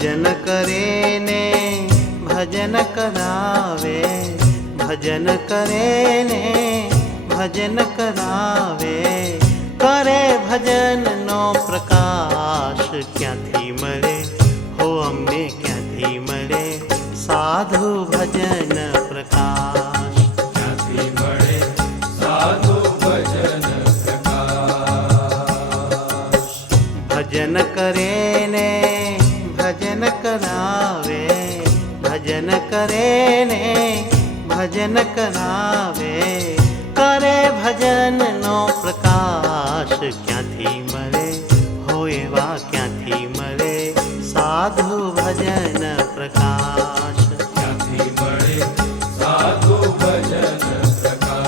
ભજન કરે ને ભજન કરાવે, ભજન કરે ને ભજન કરાવે, કરે ભજનનો પ્રકાશ ક્યાંથી મળે હો અમને ક્યાંથી મળે સાધુ ભજન પ્રકાશ ક્યાંથી મળે સાધુ ભજન પ્રકાશ. ભજન કરે ને ભજન કરાવે, ભજન કરે ને ભજન કરાવે, કરે ભજનનો પ્રકાશ ક્યાંથી મળે હો એવા ક્યાંથી મળે સાધુ ભજન પ્રકાશ ક્યાંથી મળે સાધુ ભજન પ્રકાશ.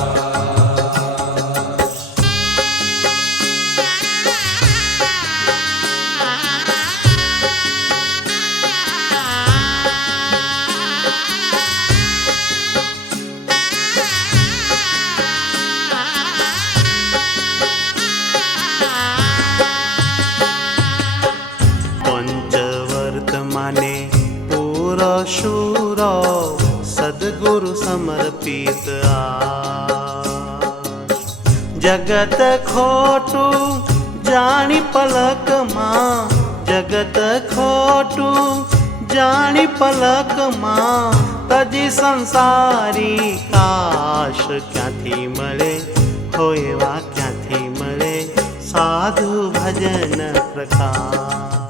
પંચવર્તમાને પૂરો શૂરો સદગુરુ સમર્પિત જગત ખોટું જાણી પલકમાં, જગત ખોટું જાણી પલકમાં, તજી સંસારી કાશ ક્યાંથી મળે હો એવા ક્યાંથી મળે સાધુ ભજન પ્રકાશ